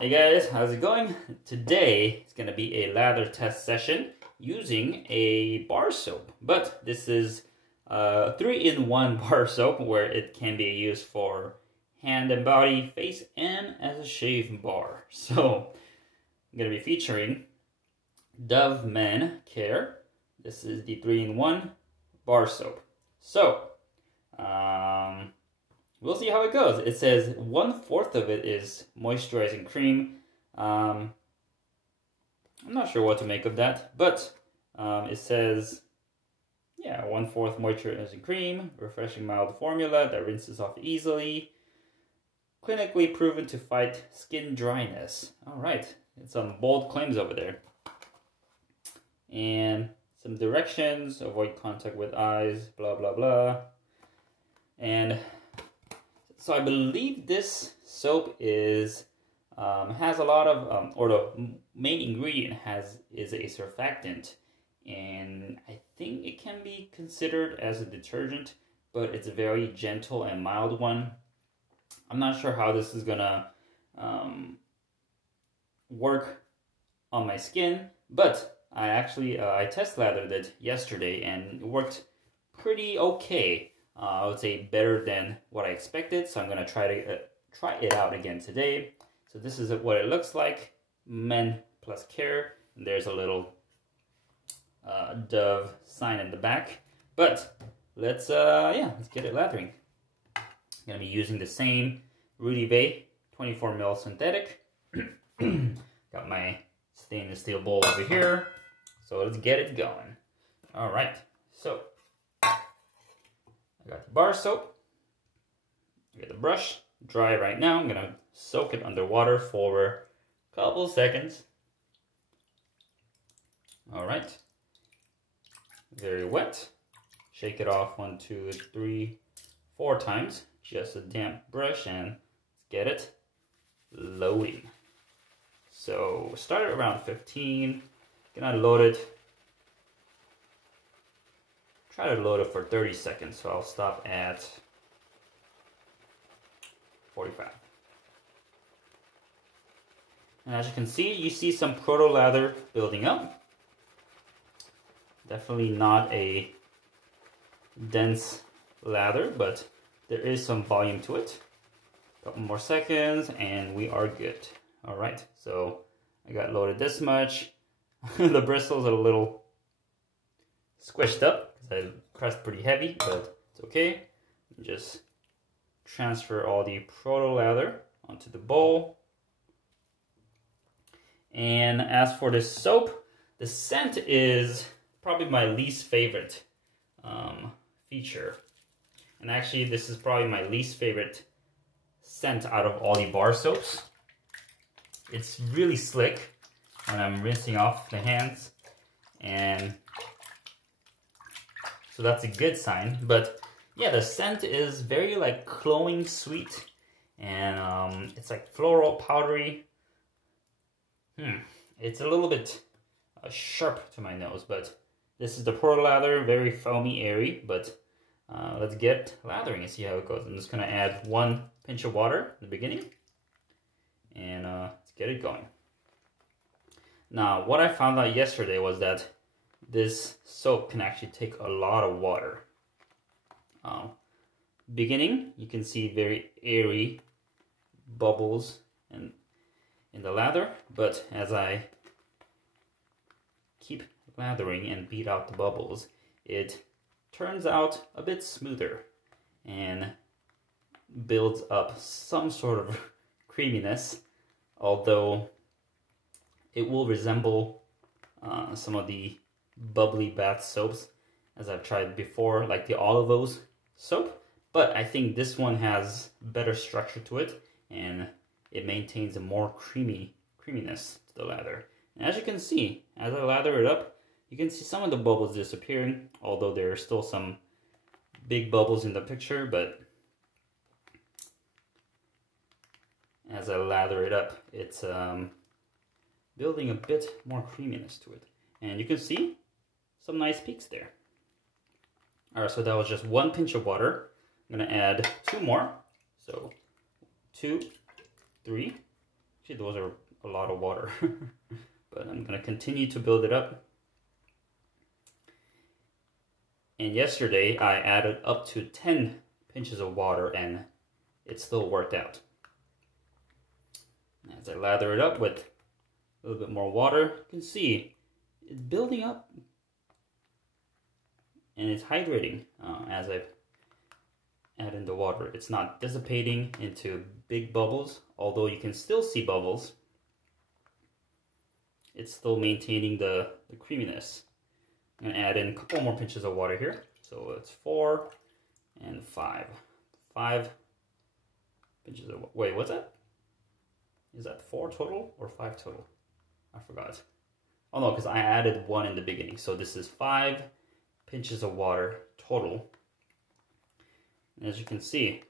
Hey guys, how's it going? Today it's gonna be a lather test session using a bar soap, but this is a 3-in-1 bar soap where it can be used for hand and body, face, and as a shave bar. So I'm gonna be featuring Dove Men+Care. This is the 3-in-1 bar soap. So we'll see how it goes. It says 1/4 of it is moisturizing cream. I'm not sure what to make of that, but it says, yeah, 1/4 moisturizing cream, refreshing mild formula that rinses off easily, clinically proven to fight skin dryness. All right, it's some bold claims over there. And some directions: avoid contact with eyes, blah, blah, blah. And so I believe this soap is has a lot of, or the main ingredient is a surfactant, and I think it can be considered as a detergent, but it's a very gentle and mild one. I'm not sure how this is gonna work on my skin, but I actually I test lathered it yesterday and it worked pretty okay. I would say better than what I expected, so I'm gonna try it out again today. So this is what it looks like, Men+Care. And there's a little Dove sign in the back. But let's get it lathering. I'm gonna be using the same Rudy Vey 24 ml synthetic. Got my stainless steel bowl over here. So let's get it going. All right, so I got the bar soap, I got the brush, dry right now. I'm gonna soak it under water for a couple seconds. All right, very wet. Shake it off 1, 2, 3, 4 times. Just a damp brush, and let's get it loading. So start at around 15, gonna load it. Try to load it for 30 seconds, so I'll stop at 45. And as you can see, you see some proto lather building up. Definitely not a dense lather, but there is some volume to it. A couple more seconds and we are good. All right, so I got loaded this much. The bristles are a little squished up because I pressed pretty heavy, but it's okay. Just transfer all the proto lather onto the bowl. And as for this soap, the scent is probably my least favorite feature. And actually, this is probably my least favorite scent out of all the bar soaps. It's really slick when I'm rinsing off the hands, and so that's a good sign. But yeah, the scent is very like cloying sweet, and it's like floral, powdery. It's a little bit sharp to my nose, but this is the proto lather, very foamy, airy. But let's get lathering and see how it goes. I'm just gonna add 1 pinch of water in the beginning, and let's get it going. Now, what I found out yesterday was that this soap can actually take a lot of water. Beginning, you can see very airy bubbles in the lather, but as I keep lathering and beat out the bubbles, it turns out a bit smoother and builds up some sort of creaminess, although it will resemble some of the bubbly bath soaps as I've tried before, like the Olivos soap. But I think this one has better structure to it, and it maintains a more creaminess to the lather. And as you can see, as I lather it up, you can see some of the bubbles disappearing, although there are still some big bubbles in the picture. But as I lather it up, it's building a bit more creaminess to it. And you can see some nice peaks there. All right, so that was just 1 pinch of water. I'm gonna add 2 more. So 2, 3, Actually, those are a lot of water. But I'm gonna continue to build it up. And yesterday I added up to 10 pinches of water and it still worked out. As I lather it up with a little bit more water, you can see it's building up and it's hydrating as I add in the water. It's not dissipating into big bubbles, although you can still see bubbles. It's still maintaining the creaminess. I'm gonna add in a couple more pinches of water here. So it's 4 and 5. 5 pinches of, wait, what's that? Is that 4 total or 5 total? I forgot. Oh no, because I added 1 in the beginning. So this is 5 pinches of water total. And as you can see,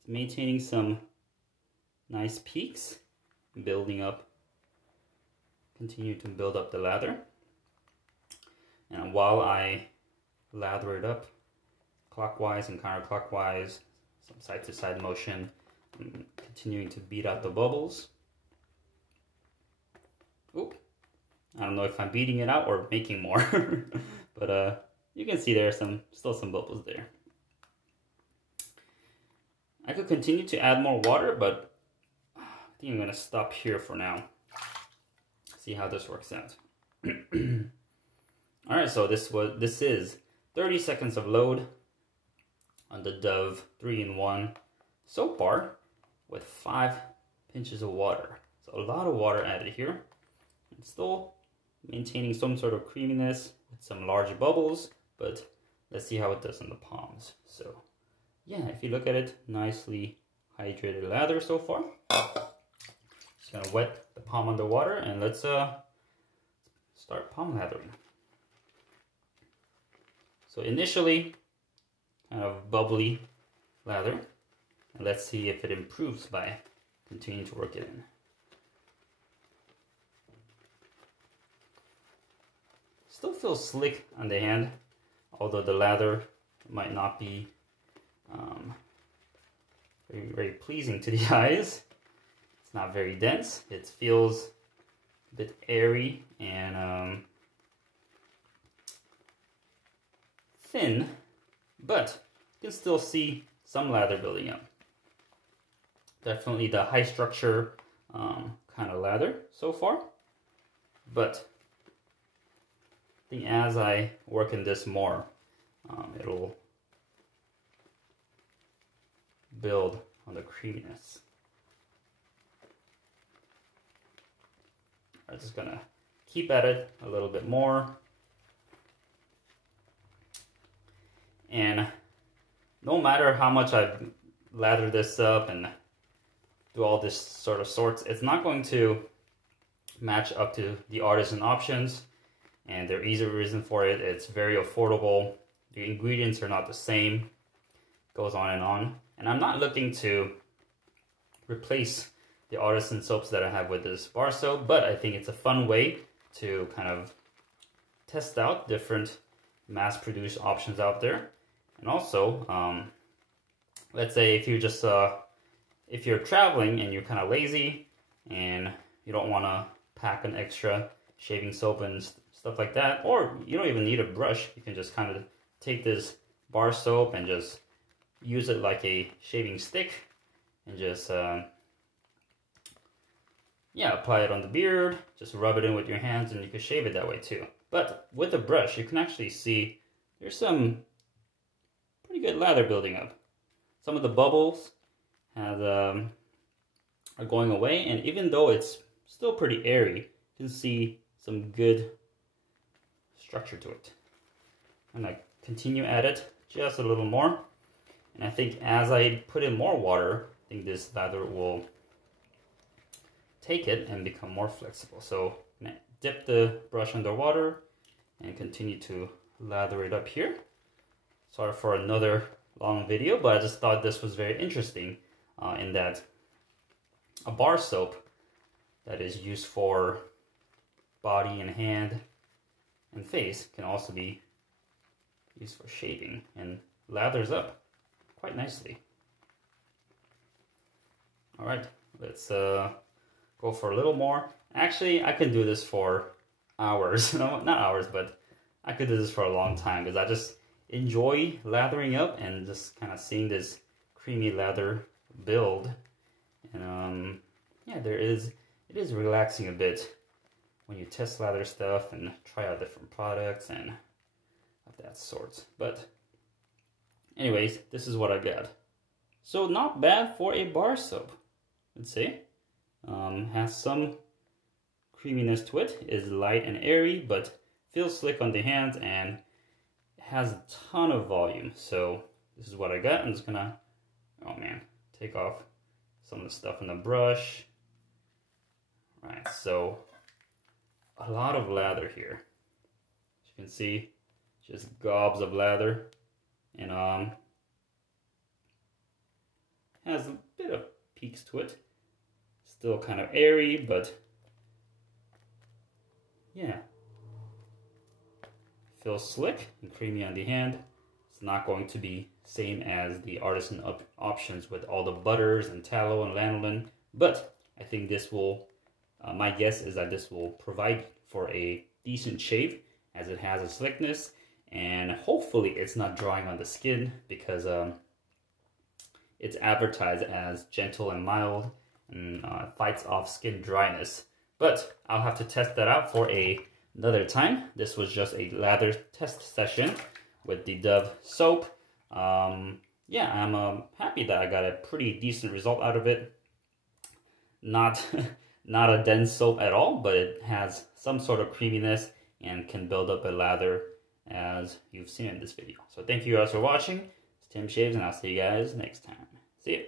it's maintaining some nice peaks, building up, continue to build up the lather. And while I lather it up clockwise and counterclockwise, some side to side motion, I'm continuing to beat out the bubbles. Oop. I don't know if I'm beating it out or making more, but you can see there's still some bubbles there. I could continue to add more water, but I think I'm gonna stop here for now. See how this works out. All right, so this is 30 seconds of load on the Dove 3-in-1 soap bar with 5 pinches of water. So a lot of water added here. And still maintaining some sort of creaminess with some large bubbles, but let's see how it does in the palms. So yeah, if you look at it, nicely hydrated lather so far. Just gonna wet the palm under water and let's start palm lathering. So initially, kind of bubbly lather, and let's see if it improves by continuing to work it in. Still feels slick on the hand, although the lather might not be very pleasing to the eyes. It's not very dense. It feels a bit airy and thin, but you can still see some lather building up. Definitely the high structure kind of lather so far, but I think as I work in this more, it'll build on the creaminess. I'm just gonna keep at it a little bit more. And no matter how much I lather this up and do all this sort of sorts, it's not going to match up to the artisan options. And there is a reason for it. It's very affordable. The ingredients are not the same. Goes on and on. And I'm not looking to replace the artisan soaps that I have with this bar soap, but I think it's a fun way to kind of test out different mass-produced options out there. And also, let's say if you just if you're traveling and you're kind of lazy and you don't want to pack an extra shaving soap and stuff like that, or you don't even need a brush, you can just kind of take this bar soap and just use it like a shaving stick and just yeah, apply it on the beard, just rub it in with your hands and you can shave it that way too. But with a brush, you can actually see there's some pretty good lather building up. Some of the bubbles have, are going away, and even though it's still pretty airy, you can see some good structure to it. I'm gonna continue at it just a little more, and I think as I put in more water, I think this lather will take it and become more flexible. So I'm gonna dip the brush under water and continue to lather it up here. Sorry for another long video, but I just thought this was very interesting in that a bar soap that is used for body and hand and face can also be used for shaving and lathers up quite nicely. All right, let's go for a little more. Actually, I can do this for hours. No, not hours, but I could do this for a long time because I just enjoy lathering up and just kind of seeing this creamy lather build. And yeah, it is relaxing a bit when you test lather stuff and try out different products and of that sort. But anyways, this is what I got. So not bad for a bar soap, let's say. Has some creaminess to it, is light and airy, but feels slick on the hands and has a ton of volume. So this is what I got. I'm just gonna, oh man, take off some of the stuff in the brush. Right, so a lot of lather here. As you can see, just gobs of lather, and has a bit of peaks to it. Still kind of airy, but yeah, feels slick and creamy on the hand. It's not going to be same as the artisan options with all the butters and tallow and lanolin, but I think this will, my guess is that this will provide for a decent shave as it has a slickness, and hopefully it's not drying on the skin because it's advertised as gentle and mild and fights off skin dryness. But I'll have to test that out for another time. This was just a lather test session with the Dove soap. Yeah, I'm happy that I got a pretty decent result out of it. Not a dense soap at all, but it has some sort of creaminess and can build up a lather as you've seen in this video. So thank you guys for watching. It's Tim Shaves, and I'll see you guys next time. See ya.